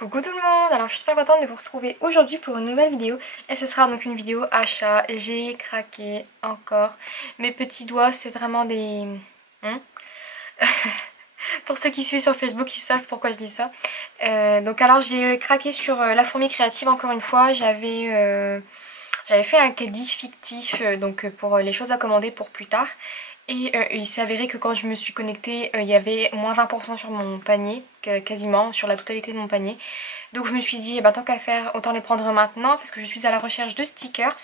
Coucou tout le monde, alors je suis super contente de vous retrouver aujourd'hui pour une nouvelle vidéo et ce sera donc une vidéo achat. J'ai craqué encore, mes petits doigts c'est vraiment des... Pour ceux qui suivent sur Facebook ils savent pourquoi je dis ça. Donc alors j'ai craqué sur la fourmi créative encore une fois, j'avais fait un caddie fictif donc pour les choses à commander pour plus tard. Et il s'est avéré que quand je me suis connectée, il y avait moins 20% sur mon panier, quasiment sur la totalité de mon panier. Donc je me suis dit, bah, tant qu'à faire, autant les prendre maintenant parce que je suis à la recherche de stickers.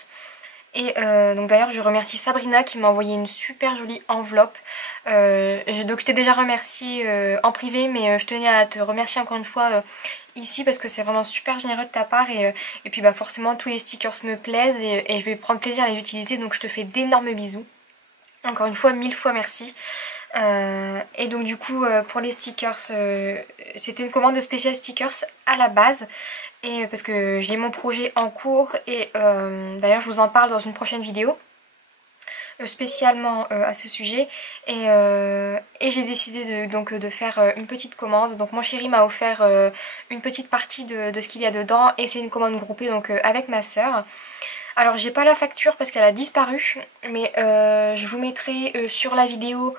Et donc d'ailleurs je remercie Sabrina qui m'a envoyé une super jolie enveloppe. Donc je t'ai déjà remercié en privé, mais je tenais à te remercier encore une fois ici parce que c'est vraiment super généreux de ta part. Et puis bah, forcément tous les stickers me plaisent et je vais prendre plaisir à les utiliser, donc je te fais d'énormes bisous. Encore une fois, 1000 fois merci. Et donc du coup pour les stickers, c'était une commande de spécial stickers à la base. Et parce que j'ai mon projet en cours et d'ailleurs je vous en parle dans une prochaine vidéo. Spécialement à ce sujet et j'ai décidé de faire une petite commande. Donc mon chéri m'a offert une petite partie de ce qu'il y a dedans et c'est une commande groupée donc avec ma soeur. Alors j'ai pas la facture parce qu'elle a disparu, mais je vous mettrai sur la vidéo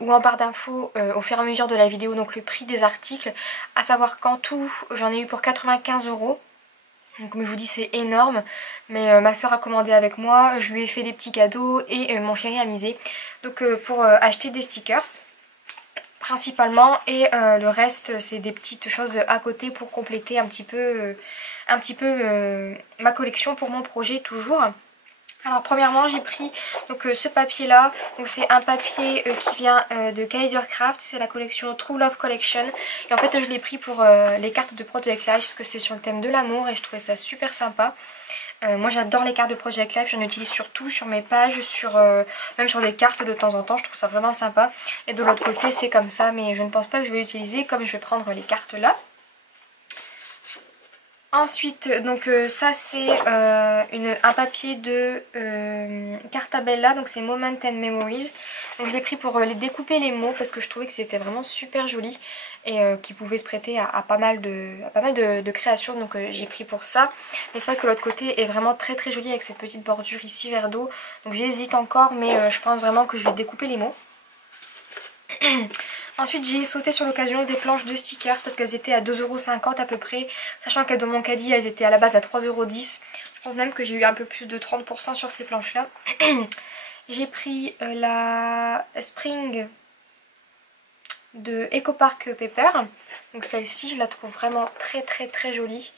ou en barre d'infos au fur et à mesure de la vidéo donc le prix des articles, à savoir qu'en tout j'en ai eu pour 95 €. Donc comme je vous dis c'est énorme, mais ma soeur a commandé avec moi, je lui ai fait des petits cadeaux et mon chéri a misé. Donc pour acheter des stickers principalement et le reste c'est des petites choses à côté pour compléter un petit peu ma collection pour mon projet toujours. Alors premièrement j'ai pris donc ce papier là, donc c'est un papier qui vient de Kaisercraft, c'est la collection True Love Collection et en fait je l'ai pris pour les cartes de Project Life parce que c'est sur le thème de l'amour et je trouvais ça super sympa. Moi j'adore les cartes de Project Life, j'en utilise surtout sur mes pages, même sur des cartes de temps en temps, je trouve ça vraiment sympa. Et de l'autre côté c'est comme ça, mais je ne pense pas que je vais l'utiliser comme je vais prendre les cartes là. Ensuite, donc ça c'est un papier de Cartabella, donc c'est Moment and Memories. Donc je l'ai pris pour les découper les mots parce que je trouvais que c'était vraiment super joli et qui pouvait se prêter à pas mal de créations, donc j'ai pris pour ça. Mais c'est vrai que l'autre côté est vraiment très très joli avec cette petite bordure ici vert d'eau. Donc j'hésite encore, mais je pense vraiment que je vais découper les mots. Ensuite j'ai sauté sur l'occasion des planches de stickers parce qu'elles étaient à 2,50 € à peu près, sachant que dans mon caddie elles étaient à la base à 3,10 €. Je pense même que j'ai eu un peu plus de 30% sur ces planches là. J'ai pris la Spring de Eco Park Paper, donc celle-ci je la trouve vraiment très très très jolie.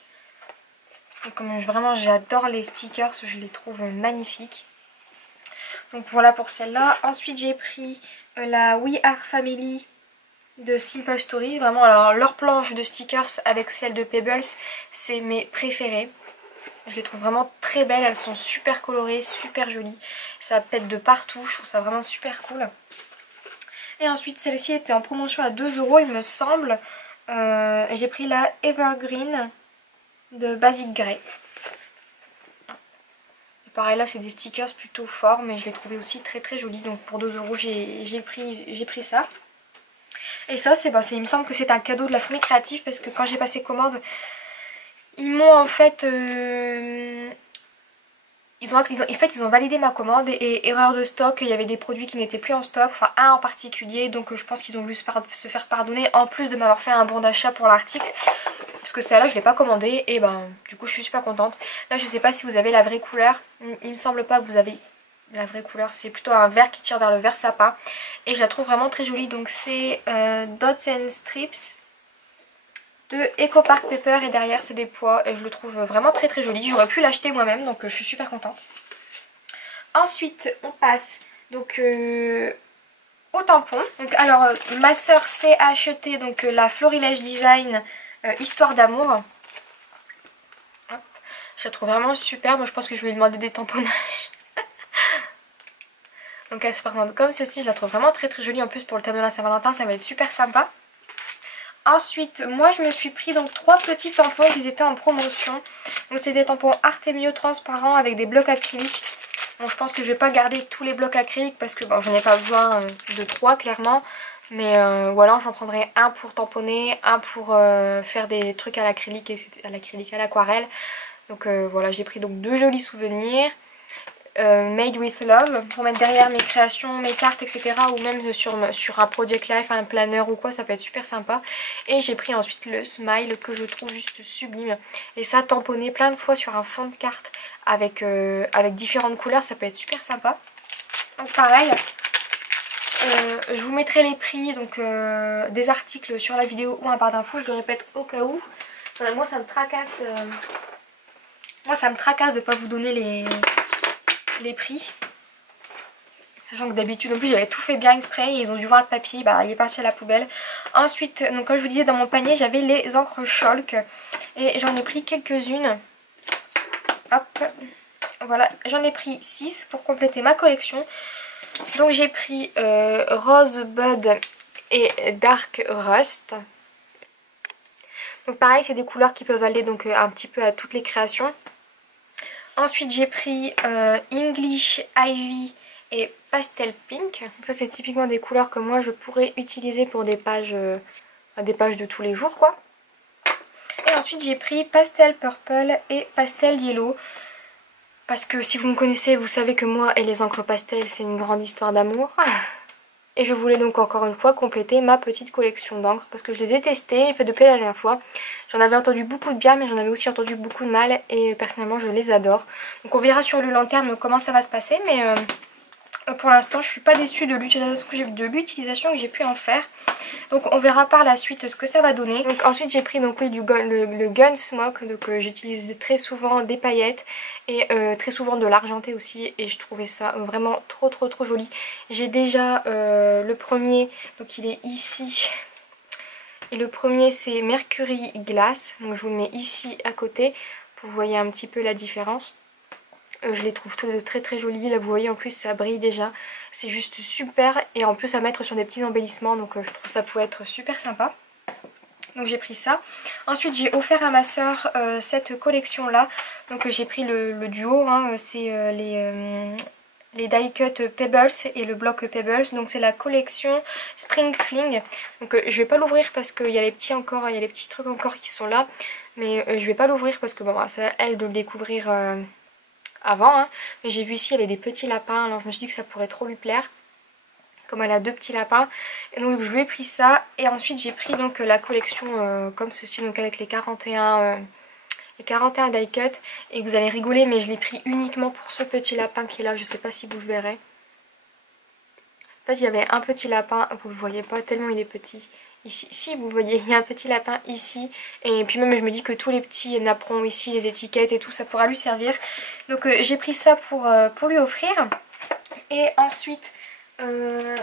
Donc, comme vraiment j'adore les stickers, je les trouve magnifiques. Donc voilà pour celle-là. Ensuite j'ai pris la We Are Family de Simple Story. Vraiment alors leur planche de stickers avec celle de Pebbles c'est mes préférées. Je les trouve vraiment très belles, elles sont super colorées, super jolies. Ça pète de partout, je trouve ça vraiment super cool. Et ensuite celle-ci était en promotion à 2 € il me semble. J'ai pris la Evergreen de Basic Grey. Et pareil là c'est des stickers plutôt forts mais je les trouvais aussi très très jolis. Donc pour 2 € j'ai pris ça. Et ça il me semble que c'est un cadeau de la fourmi créative parce que quand j'ai passé commande ils m'ont en fait ils ont validé ma commande et erreur de stock, il y avait des produits qui n'étaient plus en stock, enfin un en particulier, donc je pense qu'ils ont voulu se faire pardonner en plus de m'avoir fait un bon d'achat pour l'article parce que celle-là je l'ai pas commandée et ben du coup je suis super contente. Là je sais pas si vous avez la vraie couleur, il me semble pas que vous avez la vraie couleur, c'est plutôt un vert qui tire vers le vert sapin et je la trouve vraiment très jolie. Donc c'est Dots and Strips de Eco Park Paper et derrière c'est des pois et je le trouve vraiment très très joli. J'aurais pu l'acheter moi-même donc je suis super contente. Ensuite on passe donc au tampon. Donc alors ma soeur s'est acheté donc la Florilège Design Histoire d'amour. Je la trouve vraiment super, moi je pense que je vais lui demander des tamponnages. Donc elle se présente comme ceci, je la trouve vraiment très très jolie. En plus pour le thème de la Saint-Valentin ça va être super sympa. Ensuite, moi je me suis pris donc 3 petits tampons qui étaient en promotion. Donc c'est des tampons Artemio transparents avec des blocs acryliques. Bon je pense que je vais pas garder tous les blocs acryliques parce que bon j'en ai pas besoin de 3 clairement. Mais voilà, j'en prendrai un pour tamponner, un pour faire des trucs à l'acrylique et à l'aquarelle. Donc voilà, j'ai pris donc 2 jolis souvenirs. Made with Love pour mettre derrière mes créations, mes cartes, etc. Ou même sur un Project Life, un planner ou quoi, ça peut être super sympa. Et j'ai pris ensuite le Smile que je trouve juste sublime. Et ça, tamponné plein de fois sur un fond de carte avec différentes couleurs, ça peut être super sympa. Donc pareil, je vous mettrai les prix donc des articles sur la vidéo ou un barre d'infos, je le répète au cas où. Moi ça me tracasse, de ne pas vous donner les prix. Sachant que d'habitude, en plus j'avais tout fait bien exprès et ils ont dû voir le papier, bah il est parti à la poubelle. Ensuite, donc comme je vous disais, dans mon panier j'avais les encres Chalk et j'en ai pris quelques-unes. Hop, voilà, j'en ai pris 6 pour compléter ma collection. Donc j'ai pris Rosebud et Dark Rust. Donc pareil, c'est des couleurs qui peuvent aller donc un petit peu à toutes les créations. Ensuite j'ai pris English Ivy et Pastel Pink. Donc ça c'est typiquement des couleurs que moi je pourrais utiliser pour des pages de tous les jours quoi. Et ensuite j'ai pris Pastel Purple et Pastel Yellow. Parce que si vous me connaissez, vous savez que moi et les encres pastel c'est une grande histoire d'amour. Et je voulais donc encore une fois compléter ma petite collection d'encre parce que je les ai testées et fait depuis la dernière fois. J'en avais entendu beaucoup de bien mais j'en avais aussi entendu beaucoup de mal et personnellement je les adore. Donc on verra sur le long terme comment ça va se passer mais pour l'instant je suis pas déçue de l'utilisation que j'ai pu en faire. Donc on verra par la suite ce que ça va donner. Donc ensuite j'ai pris donc oui, le Gunsmoke, donc j'utilise très souvent des paillettes et très souvent de l'argenté aussi et je trouvais ça vraiment trop joli. J'ai déjà le premier, donc il est ici. Et le premier c'est Mercury Glass, donc je vous le mets ici à côté pour que vous voyez un petit peu la différence. Je les trouve tous très jolis, là vous voyez en plus ça brille déjà, c'est juste super et en plus à mettre sur des petits embellissements donc je trouve que ça pouvait être super sympa. Donc j'ai pris ça. Ensuite j'ai offert à ma soeur cette collection là, donc j'ai pris le duo, hein, c'est les die cut Pebbles et le bloc Pebbles, donc c'est la collection Spring Fling. Donc je vais pas l'ouvrir parce qu'il y a les petits trucs encore qui sont là, mais je vais pas l'ouvrir parce que bon c'est à elle de le découvrir avant, hein. Mais j'ai vu ici il y avait des petits lapins, alors je me suis dit que ça pourrait trop lui plaire comme elle a 2 petits lapins et donc je lui ai pris ça. Et ensuite j'ai pris donc la collection comme ceci, donc avec les 41 die cut et vous allez rigoler mais je l'ai pris uniquement pour ce petit lapin qui est là, je sais pas si vous le verrez. En fait il y avait un petit lapin, vous le voyez pas tellement il est petit. Ici, si vous voyez, il y a un petit lapin ici. Et puis même je me dis que tous les petits napperons ici, les étiquettes et tout, ça pourra lui servir. Donc j'ai pris ça pour lui offrir. Et ensuite, on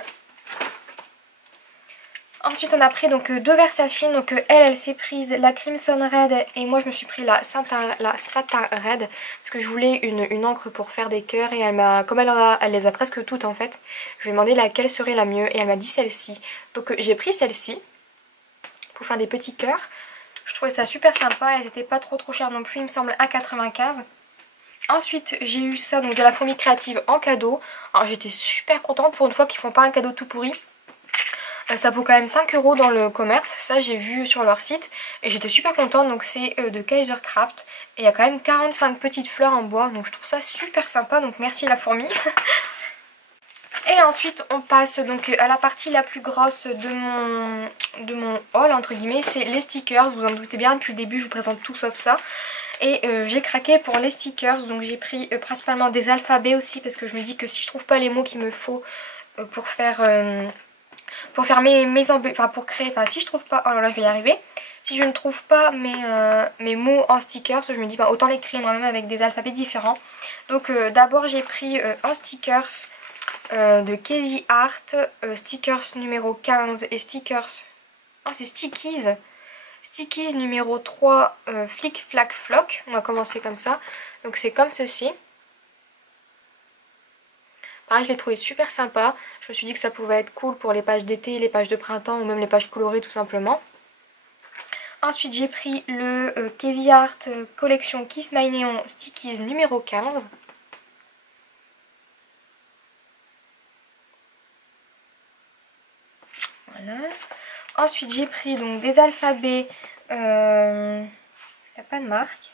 a pris donc 2 Versafine. Donc elle s'est prise la Crimson Red et moi je me suis pris la Satin Red. Parce que je voulais une encre pour faire des cœurs. Et comme elle les a presque toutes en fait, je lui ai demandé laquelle serait la mieux. Et elle m'a dit celle-ci. Donc j'ai pris celle-ci pour faire des petits cœurs. Je trouvais ça super sympa, elles étaient pas trop chères non plus, il me semble à 95. Ensuite j'ai eu ça, donc de la fourmi créative en cadeau. Alors j'étais super contente pour une fois qu'ils font pas un cadeau tout pourri. Ça vaut quand même 5 € dans le commerce, ça j'ai vu sur leur site et j'étais super contente. Donc c'est de Kaisercraft et il y a quand même 45 petites fleurs en bois, donc je trouve ça super sympa, donc merci la fourmi. Et ensuite on passe donc à la partie la plus grosse de mon haul entre guillemets, c'est les stickers. Vous en doutez bien, depuis le début je vous présente tout sauf ça. Et j'ai craqué pour les stickers, donc j'ai pris principalement des alphabets aussi parce que je me dis que si je trouve pas les mots qu'il me faut pour faire pour créer, enfin si je trouve pas, oh là là je vais y arriver. Si je ne trouve pas mes mots en stickers, je me dis bah, autant les créer moi-même avec des alphabets différents. Donc d'abord j'ai pris en stickers de Casey Art, stickers numéro 15 et stickers... Oh c'est Stickies. Stickies numéro 3, Flick Flack Flock. On va commencer comme ça. Donc c'est comme ceci. Pareil, je l'ai trouvé super sympa. Je me suis dit que ça pouvait être cool pour les pages d'été, les pages de printemps ou même les pages colorées tout simplement. Ensuite j'ai pris le Casey Art collection Kiss My Neon Stickies numéro 15. Ensuite j'ai pris donc des alphabets, il n'y a pas de marque.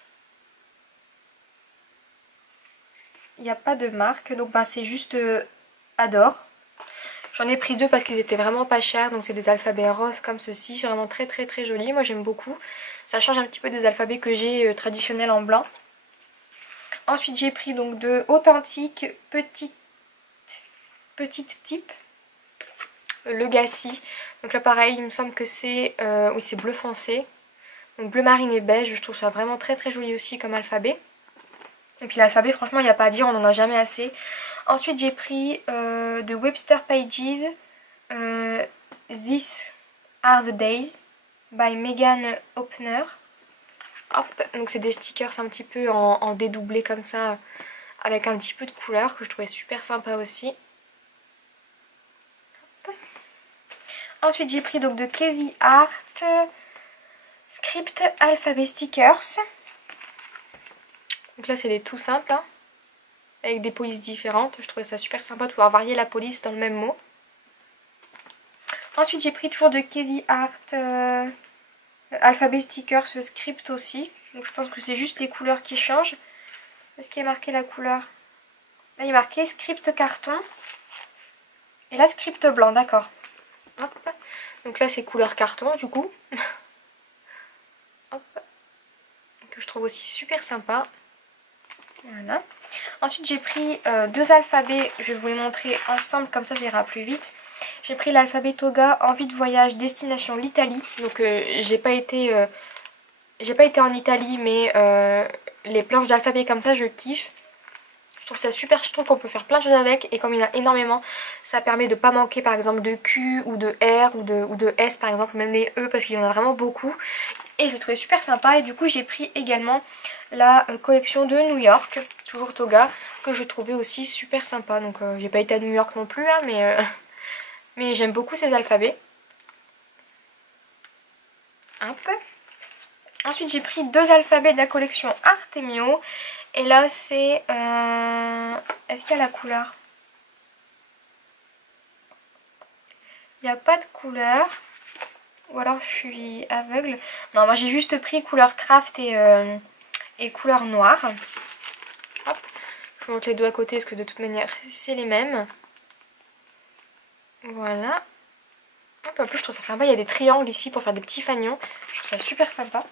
Il n'y a pas de marque, donc bah, c'est juste Adore. J'en ai pris deux parce qu'ils étaient vraiment pas chers, donc c'est des alphabets roses comme ceci, c'est vraiment très très très joli, moi j'aime beaucoup. Ça change un petit peu des alphabets que j'ai traditionnels en blanc. Ensuite j'ai pris donc de authentiques petites types, Legacy. Donc là pareil, il me semble que c'est oui, c'est bleu foncé, donc bleu marine et beige, je trouve ça vraiment très très joli aussi comme alphabet. Et puis l'alphabet, franchement, il n'y a pas à dire, on n'en a jamais assez. Ensuite, j'ai pris de Webster Pages, These Are the Days, by Megan Hopner. Hop, donc c'est des stickers un petit peu en dédoublé comme ça, avec un petit peu de couleur, que je trouvais super sympa aussi. Hop. Ensuite, j'ai pris donc de Casey Art, Script Alphabet Stickers. Donc là c'est des tout simples, hein, avec des polices différentes. Je trouvais ça super sympa de pouvoir varier la police dans le même mot. Ensuite j'ai pris toujours de Casey Art Alphabet Stickers Script aussi. Donc je pense que c'est juste les couleurs qui changent. Est-ce qu'il y a marqué la couleur? Là il y a marqué Script Carton. Et là Script Blanc, d'accord. Donc là c'est couleur carton du coup. Hop. Que je trouve aussi super sympa. Voilà. Ensuite j'ai pris deux alphabets, je vais vous les montrer ensemble comme ça ira plus vite. J'ai pris l'alphabet Toga, envie de voyage, destination l'Italie. Donc j'ai pas été en Italie, mais les planches d'alphabet comme ça je kiffe. Je trouve ça super, je trouve qu'on peut faire plein de choses avec, et comme il y en a énormément, ça permet de pas manquer par exemple de Q ou de R ou de S par exemple, même les E parce qu'il y en a vraiment beaucoup. Et je l'ai trouvé super sympa, et du coup j'ai pris également la collection de New York, toujours Toga, que je trouvais aussi super sympa. Donc j'ai pas été à New York non plus, hein, mais j'aime beaucoup ces alphabets. Un peu. Ensuite j'ai pris deux alphabets de la collection Artemio. Et là c'est... Est-ce qu'il y a la couleur? Il n'y a pas de couleur. Ou alors je suis aveugle. Non, moi j'ai juste pris couleur craft et couleur noire. Hop. Je vous montre les deux à côté parce que de toute manière c'est les mêmes. Voilà. Hop, en plus je trouve ça sympa, il y a des triangles ici pour faire des petits fanions. Je trouve ça super sympa.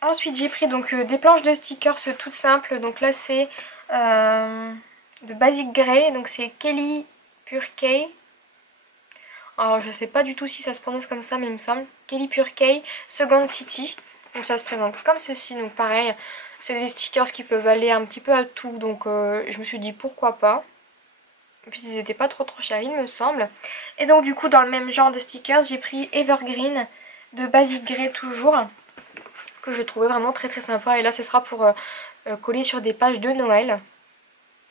Ensuite j'ai pris donc des planches de stickers toutes simples. Donc là c'est de Basic Grey. Donc c'est Kelly Purkey. Alors je sais pas du tout si ça se prononce comme ça, mais il me semble. Kelly Purkey Second City. Donc ça se présente comme ceci. Donc pareil, c'est des stickers qui peuvent aller un petit peu à tout. Donc je me suis dit pourquoi pas. Et puis ils n'étaient pas trop chers il me semble. Et donc du coup dans le même genre de stickers j'ai pris Evergreen de Basic Grey toujours, que je trouvais vraiment très sympa. Et là ce sera pour coller sur des pages de Noël.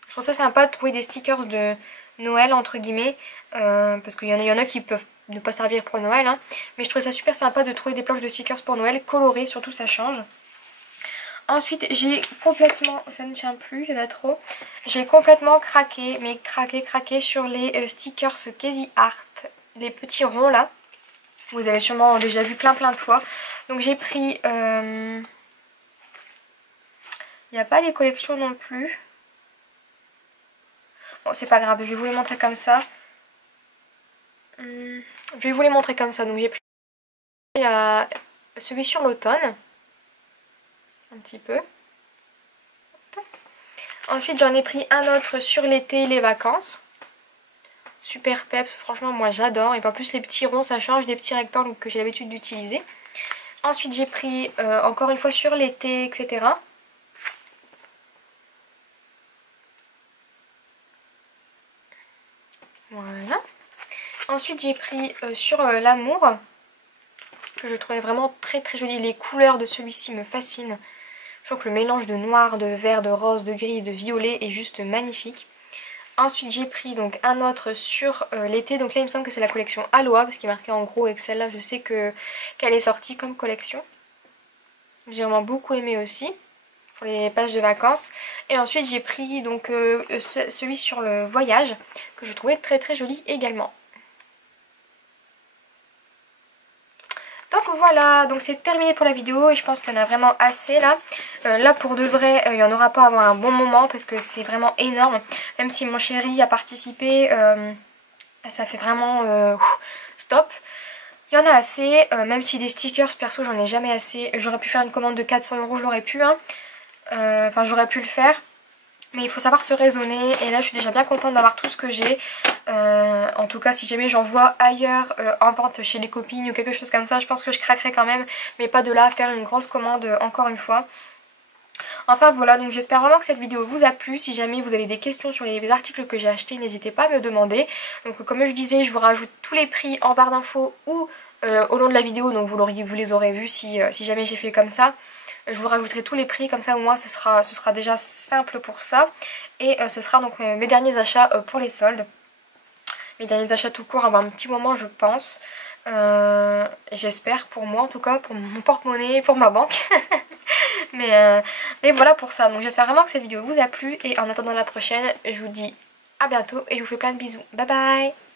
Je trouve ça sympa de trouver des stickers de Noël entre guillemets, parce qu'il y en a qui peuvent ne pas servir pour Noël, hein. Mais je trouvais ça super sympa de trouver des planches de stickers pour Noël colorées, surtout ça change. Ensuite j'ai complètement, ça ne tient plus, il y en a trop. J'ai complètement craqué, mais craqué sur les stickers Casey Art, les petits ronds là. Vous avez sûrement déjà vu plein de fois. Donc j'ai pris, il n'y a pas les collections non plus. Bon c'est pas grave, je vais vous les montrer comme ça. Je vais vous les montrer comme ça. Donc j'ai pris celui sur l'automne. Un petit peu. Hop. Ensuite j'en ai pris un autre sur l'été et les vacances. Super peps, franchement moi j'adore. Et en plus les petits ronds ça change des petits rectangles que j'ai l'habitude d'utiliser. Ensuite j'ai pris encore une fois sur l'été, etc. Voilà. Ensuite j'ai pris sur l'amour, que je trouvais vraiment très joli. Les couleurs de celui-ci me fascinent. Je trouve que le mélange de noir, de vert, de rose, de gris et de violet est juste magnifique. Ensuite j'ai pris donc un autre sur l'été. Donc là il me semble que c'est la collection Aloha, parce qu'il est marqué en gros et que celle-là je sais qu'elle est sortie comme collection. J'ai vraiment beaucoup aimé aussi pour les pages de vacances. Et ensuite j'ai pris donc celui sur le voyage, que je trouvais très joli également. Donc voilà, donc c'est terminé pour la vidéo et je pense qu'il y en a vraiment assez là. Là pour de vrai, il n'y en aura pas avant un bon moment parce que c'est vraiment énorme. Même si mon chéri a participé, ça fait vraiment stop. Il y en a assez, même si des stickers perso j'en ai jamais assez. J'aurais pu faire une commande de 400 €, je l'aurais pu, hein. Enfin j'aurais pu le faire. Mais il faut savoir se raisonner et là je suis déjà bien contente d'avoir tout ce que j'ai. En tout cas si jamais j'en vois ailleurs en vente chez les copines ou quelque chose comme ça, je pense que je craquerai quand même. Mais pas de là à faire une grosse commande encore une fois. Enfin voilà, donc j'espère vraiment que cette vidéo vous a plu. Si jamais vous avez des questions sur les articles que j'ai achetés, n'hésitez pas à me demander. Donc comme je disais, je vous rajoute tous les prix en barre d'infos ou au long de la vidéo, donc vous les aurez vus si jamais j'ai fait comme ça. Je vous rajouterai tous les prix, comme ça au moins ce sera déjà simple pour ça. Et ce sera donc mes derniers achats pour les soldes. Mes derniers achats tout court avant un petit moment je pense. J'espère pour moi en tout cas, pour mon porte-monnaie, pour ma banque. mais voilà pour ça. Donc j'espère vraiment que cette vidéo vous a plu. Et en attendant la prochaine, je vous dis à bientôt et je vous fais plein de bisous. Bye bye!